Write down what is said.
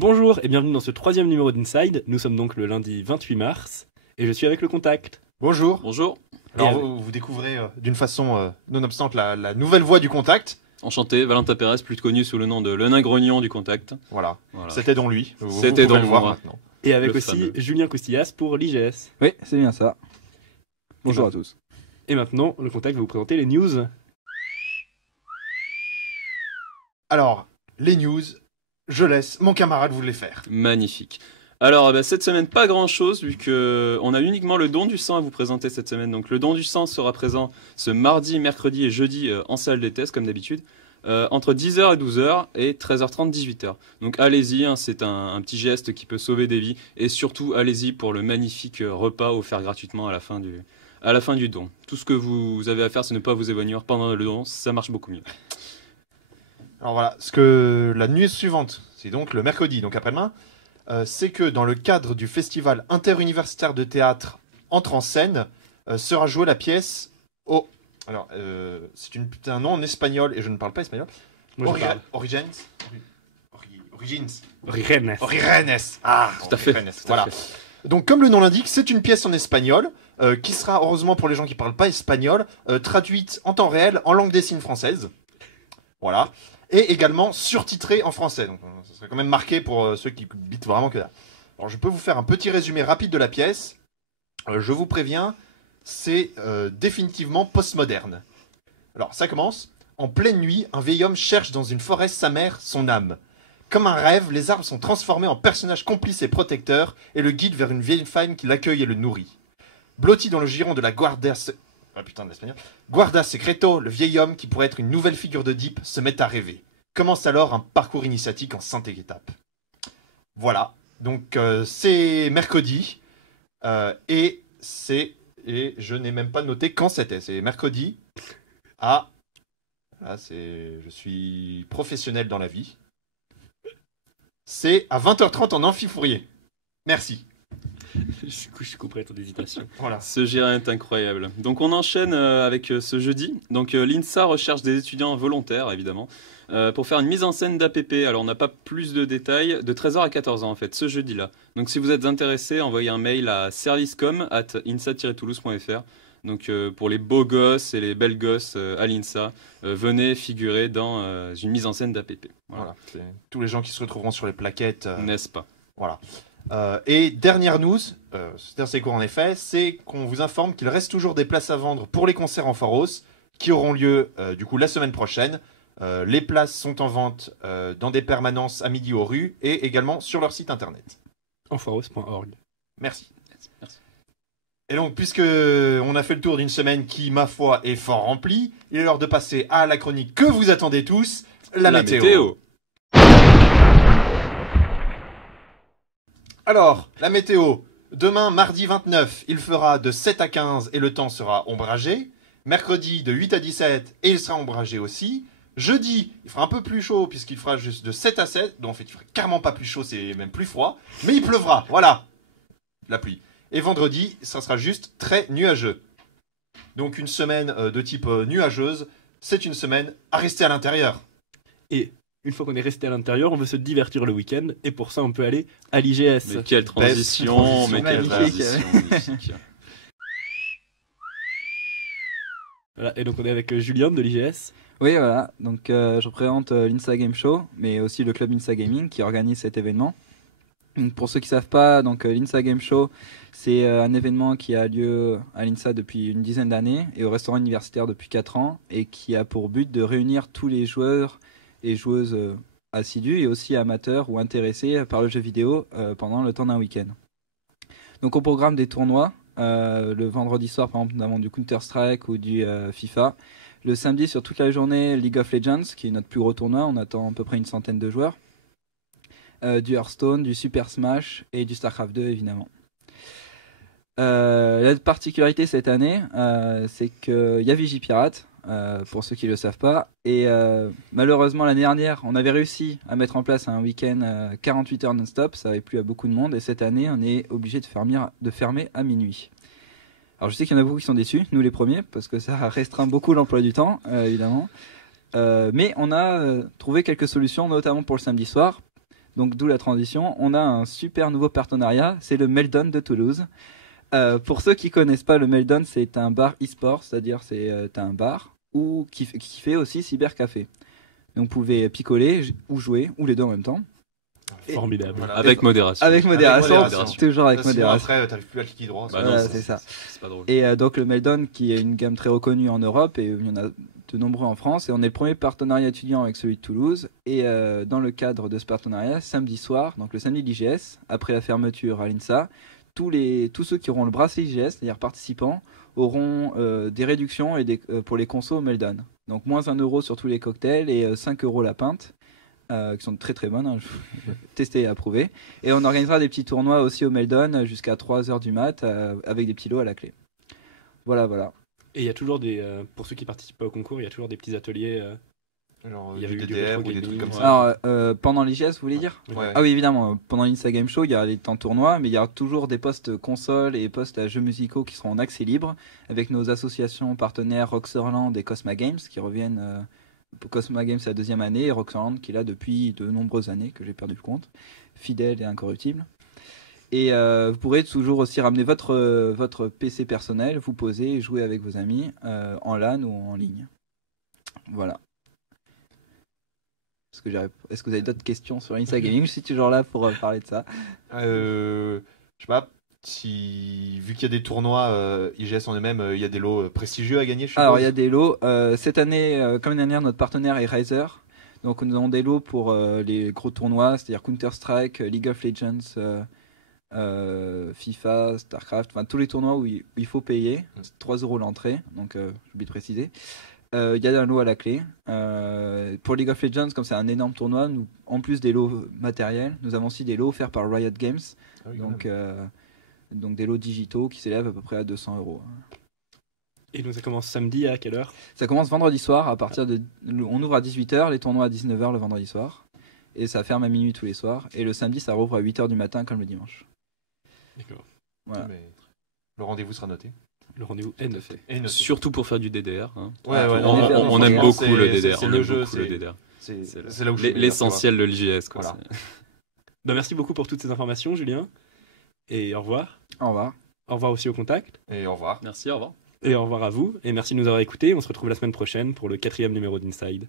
Bonjour et bienvenue dans ce troisième numéro d'Inside. Nous sommes donc le lundi 28 mars et je suis avec le contact. Bonjour. Bonjour. Alors vous découvrez d'une façon nonobstante la nouvelle voix du contact. Enchanté, Valentin Pérez, plus connu sous le nom de Le Nain Grognon du Contact. Voilà. Voilà. C'était donc lui. C'était pouvez donc le voir moi. maintenant. Et avec Le aussi fameux. Julien Coustillas pour l'IGS. Oui, c'est bien ça. Bonjour à tous. Et maintenant, le contact va vous présenter les news. Alors, les news, je laisse mon camarade vous les faire. Magnifique. Alors, cette semaine, pas grand-chose, vu qu'on a uniquement le don du sang à vous présenter cette semaine. Donc, le don du sang sera présent ce mardi, mercredi et jeudi en salle des tests, comme d'habitude, entre 10h et 12h et 13h30, 18h. Donc, allez-y, hein, c'est un petit geste qui peut sauver des vies. Et surtout, allez-y pour le magnifique repas offert gratuitement à la fin du don. Tout ce que vous avez à faire, c'est ne pas vous évanouir pendant le don, ça marche beaucoup mieux. Alors voilà, la news suivante, c'est donc le mercredi, donc après-demain, c'est que dans le cadre du festival interuniversitaire de théâtre Entre en scène, sera jouée la pièce Alors, c'est un nom en espagnol et je ne parle pas espagnol. Moi, je parle. Origins. Rennes. Origenes. Ah, Tout à fait. Origenes, voilà. Donc, comme le nom l'indique, c'est une pièce en espagnol qui sera, heureusement pour les gens qui ne parlent pas espagnol, traduite en temps réel en langue des signes française. Voilà. Et également surtitrée en français. Donc, ça serait quand même marqué pour ceux qui bitent vraiment que là. Alors, je peux vous faire un petit résumé rapide de la pièce. Je vous préviens, c'est définitivement postmoderne. Alors, ça commence. En pleine nuit, un vieil homme cherche dans une forêt sa mère, son âme. Comme un rêve, les arbres sont transformés en personnages complices et protecteurs et le guident vers une vieille femme qui l'accueille et le nourrit. Blotti dans le giron de la Guardia Secreto, le vieil homme qui pourrait être une nouvelle figure de Deep se met à rêver. Commence alors un parcours initiatique en 5 étapes. Voilà, donc c'est mercredi et je n'ai même pas noté quand c'était. C'est mercredi à... je suis professionnel dans la vie. C'est à 20h30 en Amphifourier. Merci. Je couperai ton hésitation. Voilà. Ce Girin est incroyable. Donc on enchaîne avec ce jeudi. Donc l'INSA recherche des étudiants volontaires, évidemment, pour faire une mise en scène d'APP. Alors on n'a pas plus de détails, de 13h à 14h en fait, ce jeudi-là. Donc si vous êtes intéressé, envoyez un mail à servicecom@insa-toulouse.fr. Donc pour les beaux gosses et les belles gosses à l'INSA, venez figurer dans une mise en scène d'APP. Voilà. C'est tous les gens qui se retrouveront sur les plaquettes. N'est-ce pas? Voilà. Et dernière news, c'est assez court en effet, c'est qu'on vous informe qu'il reste toujours des places à vendre pour les concerts en Foros qui auront lieu du coup la semaine prochaine. Les places sont en vente dans des permanences à midi aux rues et également sur leur site internet. Enfoiros.org. Merci. Merci. Et donc, puisque on a fait le tour d'une semaine qui, ma foi, est fort remplie, il est l'heure de passer à la chronique que vous attendez tous, la météo. Alors, la météo. Demain, mardi 29, il fera de 7 à 15 et le temps sera ombragé. Mercredi, de 8 à 17 et il sera ombragé aussi. Jeudi, il fera un peu plus chaud puisqu'il fera juste de 7 à 7. Donc en fait, il fera carrément pas plus chaud, c'est même plus froid. Mais il pleuvra, voilà. La pluie. Et vendredi, ça sera juste très nuageux. Donc une semaine de type nuageuse, c'est une semaine à rester à l'intérieur. Et une fois qu'on est resté à l'intérieur, on veut se divertir le week-end. Et pour ça, on peut aller à l'IGS. Mais quelle transition, mais quelle magnifique. transition magnifique. Voilà, et donc on est avec Julien de l'IGS. Oui, voilà. Donc, je représente l'Insa Game Show, mais aussi le club Insa Gaming qui organise cet événement. Donc, pour ceux qui ne savent pas, donc l'Insa Game Show, c'est un événement qui a lieu à l'Insa depuis une dizaine d'années et au restaurant universitaire depuis 4 ans et qui a pour but de réunir tous les joueurs et joueuses assidus et aussi amateurs ou intéressés par le jeu vidéo pendant le temps d'un week-end. Donc, au programme des tournois, le vendredi soir, par exemple, nous avons du Counter-Strike ou du FIFA. Le samedi, sur toute la journée, League of Legends, qui est notre plus gros tournoi. On attend à peu près une centaine de joueurs. Du Hearthstone, du Super Smash et du StarCraft 2, évidemment. La particularité cette année, c'est qu'il y a Vigipirate, pour ceux qui ne le savent pas. Et malheureusement, l'année dernière, on avait réussi à mettre en place un week-end 48 heures non-stop. Ça avait plu à beaucoup de monde. Et cette année, on est obligé de fermer à minuit. Alors je sais qu'il y en a beaucoup qui sont déçus, nous les premiers, parce que ça restreint beaucoup l'emploi du temps, évidemment. Mais on a trouvé quelques solutions, notamment pour le samedi soir. Donc d'où la transition. On a un super nouveau partenariat, c'est le Meldon de Toulouse. Pour ceux qui connaissent pas, le Meldon, c'est un bar e-sport, c'est-à-dire c'est un bar qui fait aussi cybercafé. Donc vous pouvez picoler ou jouer, ou les deux en même temps. Formidable. Voilà. Avec modération. Avec modération, modération. toujours avec Sinon, modération. après, t'arrives plus à cliquer droit. Bah Voilà, non, c'est ça. C'est pas drôle. Et donc le Meldon, qui est une gamme très reconnue en Europe, et il y en a de nombreux en France, et on est le premier partenariat étudiant avec celui de Toulouse. Et dans le cadre de ce partenariat, samedi soir, donc le samedi de l'IGS, après la fermeture à l'INSA, tous ceux qui auront le bracelet IGS, c'est-à-dire participants, auront des réductions pour les consos au Meldon. Donc moins 1 euro sur tous les cocktails et 5 euros la pinte. Qui sont très très bonnes, hein, je testé et approuvé. Et on organisera des petits tournois aussi au Meldon jusqu'à 3h du mat avec des petits lots à la clé. Voilà. Et il y a toujours pour ceux qui participent pas au concours, il y a toujours des petits ateliers. Genre Il y avait du eu du DDR rétro ou des trucs gaming, comme ouais. ça. Alors pendant l'IGS, vous voulez dire? Ouais. Ah oui, évidemment, pendant l'Insta Game Show, il y a les temps tournois, mais il y aura toujours des postes consoles et postes à jeux musicaux qui seront en accès libre avec nos associations partenaires Roxerland et Cosma Games qui reviennent. Cosma Games c'est la 2e année et Roxerland qui est là depuis de nombreuses années que j'ai perdu le compte, fidèle et incorruptible. Et vous pourrez toujours aussi ramener votre PC personnel, vous poser et jouer avec vos amis en LAN ou en ligne. Voilà. Est-ce que vous avez d'autres questions sur Insta Gaming? Je suis toujours là pour parler de ça. Je sais pas. Vu qu'il y a des tournois IGS en eux-mêmes, il y a des lots prestigieux à gagner, je suppose. Alors il y a des lots. Cette année, comme l'année dernière, notre partenaire est Razer. Donc nous avons des lots pour les gros tournois, c'est-à-dire Counter-Strike, League of Legends, FIFA, StarCraft, enfin tous les tournois où il faut payer. C'est 3 euros l'entrée, donc j'ai oublié de préciser. Il y a un lot à la clé. Pour League of Legends, comme c'est un énorme tournoi, en plus des lots matériels, nous avons aussi des lots offerts par Riot Games. Ah oui, quand même. Donc des lots digitaux qui s'élèvent à peu près à 200 euros. Et donc ça commence samedi à quelle heure? Ça commence vendredi soir on ouvre à 18h, les tournois à 19h le vendredi soir. Et ça ferme à minuit tous les soirs. Et le samedi, ça rouvre à 8h du matin comme le dimanche. D'accord. Voilà. Mais le rendez-vous sera noté. Le rendez-vous est noté. Et noté. Surtout pour faire du DDR. Hein. Ouais, On aime beaucoup le DDR. C'est On le aime jeu, beaucoup le DDR. c'est là où je suis L'essentiel de l'IGS. Voilà. Bah, merci beaucoup pour toutes ces informations, Julien. Et au revoir. Au revoir. Au revoir aussi au contact. Et au revoir. Merci, au revoir. Et au revoir à vous. Et merci de nous avoir écoutés. On se retrouve la semaine prochaine pour le 4e numéro d'Inside.